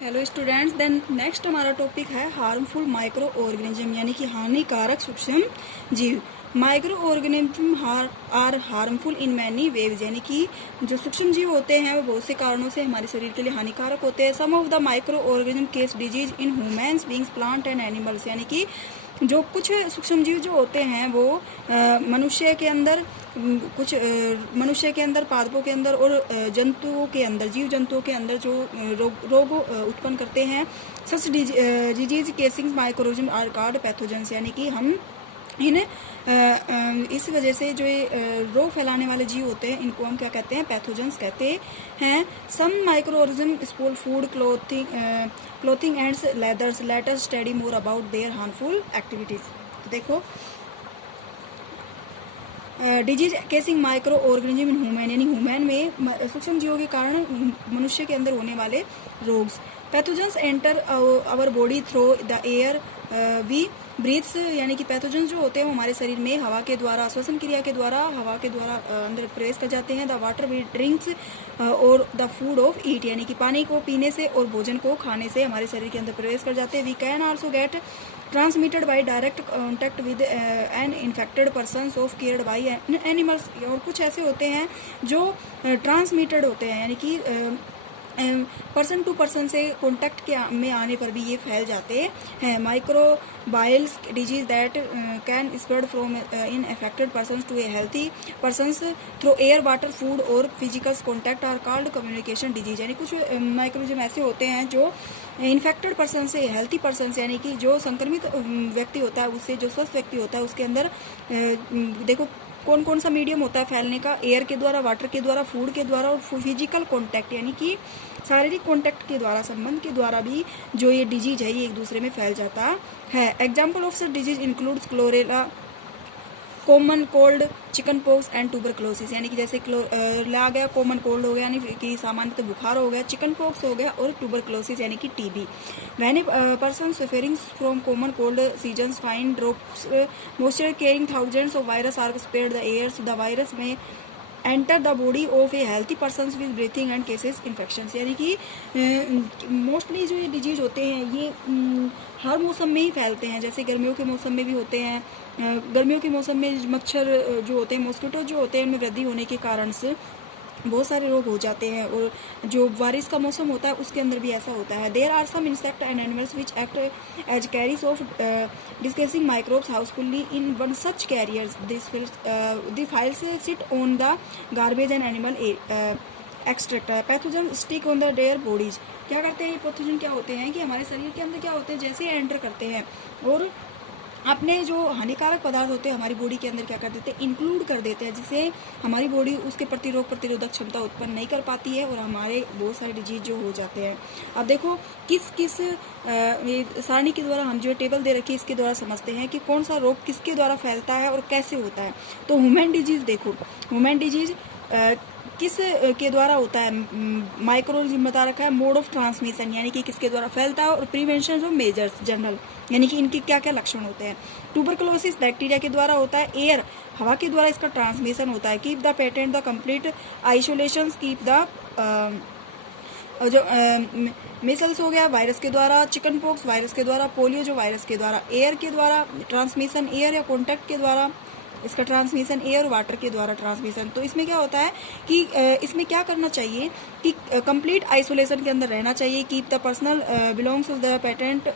Hello students, then next हमारा topic है harmful micro organism यानी कि हानिकारक सूक्ष्म जीव। Micro organism are harmful in many ways यानी कि जो सूक्ष्म जीव होते हैं वो बहुत से कारणों से हमारे शरीर के लिए हानिकारक होते हैं। Some of the microorganism cause disease in humans beings plant and animals यानी कि जो कुछ सूक्ष्म जीव जो होते हैं वो मनुष्य के अंदर पादपों के अंदर और जंतुओं के अंदर जीव जंतुओं के अंदर जो रोग उत्पन्न करते हैं। Such disease causing microorganism are called pathogens यानी कि हम इस वजह से जो रोग फैलाने वाले जीव होते हैं इनको हम क्या कहते हैं, पैथोजेंस कहते हैं। Some microorganism spoil food clothing and leathers let us study more about their harmful activities. तो देखो disease causing microorganism in human यानी ह्यूमन में सूक्ष्म जीवों के कारण मनुष्य के अंदर होने वाले रोग। Pathogens enter our body through the air we breaths यानी कि पैथोजेंस जो होते हैं वो हमारे शरीर में हवा के द्वारा श्वसन क्रिया के द्वारा हवा के द्वारा अंदर प्रवेश कर जाते हैं। द वाटर वी ड्रिंक्स और द फूड ऑफ ईट यानी कि पानी को पीने से और भोजन को खाने से हमारे शरीर के अंदर प्रवेश कर जाते हैं। We can also get transmitted by direct contact with an infected person of carried by animals. और कुछ ऐसे होते हैं जो ट्रांसमिटेड होते हैं यानी कि पर्सन टू पर्सन से कॉन्टैक्ट के में आने पर भी ये फैल जाते हैं। Microbial diseases that can spread from in affected person to a healthy person through air water food और physical contact are called communication disease यानी कुछ माइक्रोऑर्गेनिज्म ऐसे होते हैं जो इन्फेक्टेड पर्सन से हेल्थी पर्सन से यानी कि जो संक्रमित व्यक्ति होता है उससे जो स्वस्थ व्यक्ति होता है उसके अंदर देखो कौन कौन सा मीडियम होता है फैलने का, एयर के द्वारा, वाटर के द्वारा, फूड के द्वारा और फिजिकल कॉन्टैक्ट यानी कि शारीरिक कॉन्टैक्ट के द्वारा, संबंध के द्वारा भी जो ये डिजीज है ये एक दूसरे में फैल जाता है। Example of such disease includes chlorella, common cold, chicken pox and tuberculosis यानी कि जैसे ला गया कॉमन कोल्ड हो गया यानी कि सामान्यतः बुखार हो गया, चिकन पॉक्स हो गया और ट्यूबरक्लोसिस यानी कि TB. When person suffering from common cold sneezes find drops moisture carrying thousands of virus are spread the air the virus में enter the body of a healthy person with breathing and causes infection यानी कि mostly जो ये disease होते हैं ये हर मौसम में ही फैलते हैं। जैसे गर्मियों के मौसम में भी होते हैं। गर्मियों के मौसम में मच्छर जो होते हैं, मॉस्किटो जो होते हैं उनमें वृद्धि होने के कारण से बहुत सारे रोग हो जाते हैं। और जो बारिश का मौसम होता है उसके अंदर भी ऐसा होता है। There are some insect and animals which act as carriers of disease causing microbes housefly in one such carriers the flies sit on the garbage and animal extract. Pathogen stick on the their bodies. क्या करते हैं ये pathogen, क्या होते हैं कि हमारे शरीर के अंदर क्या होते हैं, जैसे एंटर करते हैं और अपने जो हानिकारक पदार्थ होते हैं हमारी बॉडी के अंदर क्या कर देते हैं, इंक्लूड कर देते हैं, जिससे हमारी बॉडी उसके प्रति रोग प्रतिरोधक क्षमता उत्पन्न नहीं कर पाती है और हमारे बहुत सारे डिजीज जो हो जाते हैं। अब देखो किस किस सारणी के द्वारा हम जो टेबल दे रखी है इसके द्वारा समझते हैं कि कौन सा रोग किसके द्वारा फैलता है और कैसे होता है। तो ह्यूमन डिजीज देखो, ह्यूमन डिजीज किस के द्वारा होता है, माइक्रोऑर्गेनिज्म बता रखा है, मोड ऑफ ट्रांसमिशन यानी कि किसके द्वारा फैलता है और प्रिवेंशन जो मेजर्स जनरल यानी कि इनके क्या क्या लक्षण होते हैं। ट्यूबरकुलोसिस बैक्टीरिया के द्वारा होता है, एयर हवा के द्वारा इसका ट्रांसमिशन होता है। Keep the patent the complete isolation, keep the जो मिसल्स हो गया वायरस के द्वारा, चिकन पॉक्स वायरस के द्वारा, पोलियो जो वायरस के द्वारा, एयर के द्वारा ट्रांसमिशन, एयर या कॉन्टैक्ट के द्वारा इसका ट्रांसमिशन, एयर और वाटर के द्वारा ट्रांसमिशन। तो इसमें क्या होता है कि इसमें क्या करना चाहिए कि कंप्लीट आइसोलेशन के अंदर रहना चाहिए। Keep the personal belongs of the patient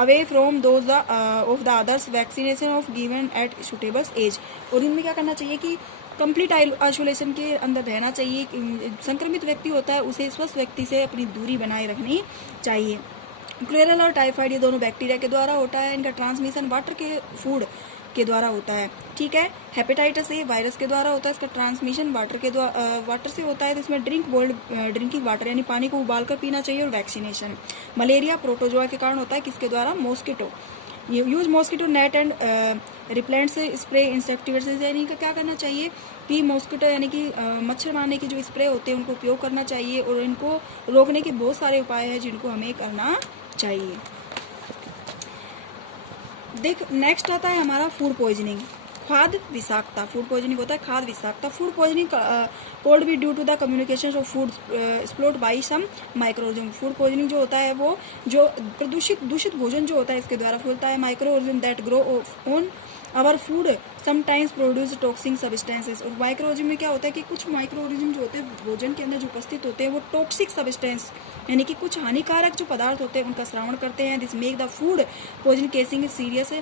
away from those of the others, vaccination of given at suitable age. और इनमें क्या करना चाहिए कि कंप्लीट आइसोलेशन के अंदर रहना चाहिए। संक्रमित व्यक्ति होता है उसे स्वस्थ व्यक्ति से अपनी दूरी बनाए रखनी चाहिए। क्लोरेला और टाइफाइड ये दोनों बैक्टीरिया के द्वारा होता है। इनका ट्रांसमिशन वाटर के फूड के द्वारा होता है, ठीक है। हेपेटाइटिस ए वायरस के द्वारा होता है, इसका ट्रांसमिशन वाटर के द्वारा वाटर से होता है। तो इसमें ड्रिंकिंग वाटर यानी पानी को उबालकर पीना चाहिए। और वैक्सीनेशन मलेरिया प्रोटोजोआ के कारण होता है, किसके द्वारा, mosquito. Use mosquito net and repellent से स्प्रे इंसेक्टिसाइड यानी क्या करना चाहिए कि मॉस्किटो यानी कि मच्छर मारने के जो स्प्रे होते हैं उनको उपयोग करना चाहिए। और इनको रोकने के बहुत सारे उपाय हैं जिनको हमें करना चाहिए। देख नेक्स्ट आता है हमारा फूड पॉइजनिंग। खाद्य विषाक्तता, फूड पॉइजनिंग होता है खाद्य विषाक्तता। Food poisoning could be due to the communication of food explored by some microorganism. Food poisoning जो होता है वो जो दूषित भोजन जो होता है इसके द्वारा फूलता है। Microorganism that grow on our food sometimes produce toxic substances. और माइक्रोऑर्गेनिज्म में क्या होता है कि कुछ माइक्रोऑर्गेनिज्म जो होते हैं भोजन के अंदर जो उपस्थित होते हैं वो टॉक्सिक सब्सटेंस यानी कि कुछ हानिकारक जो पदार्थ होते हैं उनका श्रवण करते हैं। This make the food poison causing serious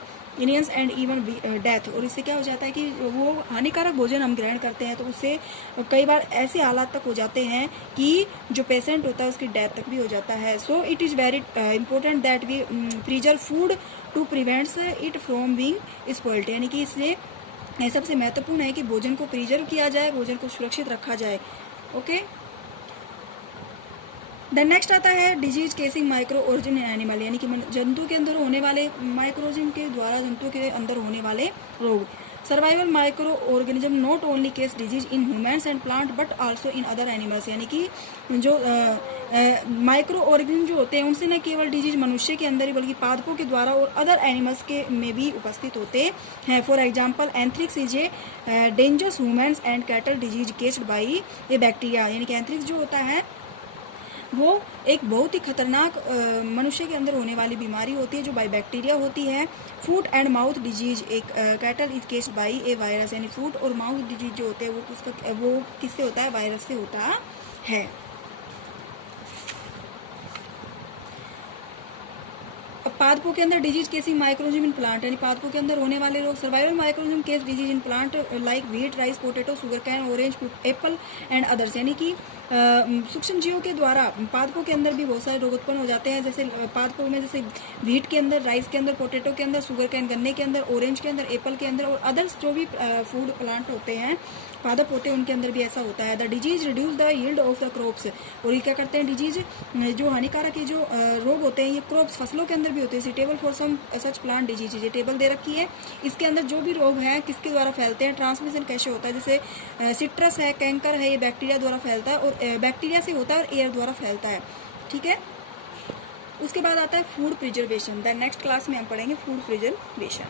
illness and even death. और इससे क्या हो जाता है कि वो हानिकारक भोजन हम ग्रहण करते हैं तो उससे कई बार ऐसे हालात तक हो जाते हैं कि जो पेशेंट होता है उसकी डेथ तक भी हो जाता है। So it is very important that we preserve food to prevents it from being spoiled. यानी कि इसलिए सबसे महत्वपूर्ण है कि भोजन को प्रिजर्व किया जाए, भोजन को सुरक्षित रखा जाए। ओके, देन नेक्स्ट आता है disease causing microorganism in animal, यानी कि जंतु के अंदर होने वाले माइक्रोऑर्गेनिज्म के द्वारा जंतु के अंदर होने वाले रोग। Survival micro organism not only case disease in humans and plant but also in other animals. यानी कि जो माइक्रो ऑर्गेनिज्म जो होते हैं उनसे न केवल डिजीज मनुष्य के अंदर ही बल्कि पादपों के द्वारा और अदर एनिमल्स के में भी उपस्थित होते हैं। For example anthrax is a dangerous humans and cattle disease caused by a bacteria. यानी कि एंथ्रिक्स जो होता है वो एक बहुत ही खतरनाक मनुष्य के अंदर होने वाली बीमारी होती है जो बाई बैक्टीरिया होती है। फूट एंड माउथ डिजीज एक cattle is केस्ड by A virus. यानी फूट और माउथ डिजीज जो होते हैं वो किससे होता है, वायरस से होता है। पादपों के अंदर disease causing microorganism in plant, यानी पादपों के अंदर होने वाले रोग। Survival microorganism case disease in plant like wheat, rice, potato, sugar cane, orange, Apple and others. यानी कि सूक्ष्म जीवों के द्वारा पादपों के अंदर भी बहुत सारे रोग उत्पन्न हो जाते हैं। जैसे पादपों में जैसे व्हीट के अंदर, राइस के अंदर, पोटैटो के अंदर, शुगर कैन गन्ने के अंदर, ऑरेंज के अंदर, एप्पल के अंदर और अदर्स जो भी फूड प्लांट होते हैं पादप होते हैं उनके अंदर भी ऐसा होता है। The disease reduce the yield of the crops. और ये क्या करते हैं डिजीज जो हानिकारक ये जो रोग होते हैं ये क्रॉप्स फसलों के अंदर भी होते हैं। Suitable for some such plant disease, ये टेबल दे रखी है इसके अंदर जो भी रोग हैं किसके द्वारा फैलते हैं, ट्रांसमिशन कैसे होता है। जैसे सिट्रस है, कैंकर है, ये बैक्टीरिया द्वारा फैलता है और बैक्टीरिया से होता है और एयर द्वारा फैलता है। ठीक है, उसके बाद आता है food preservation. Then next class में हम पढ़ेंगे फूड प्रिजर्वेशन।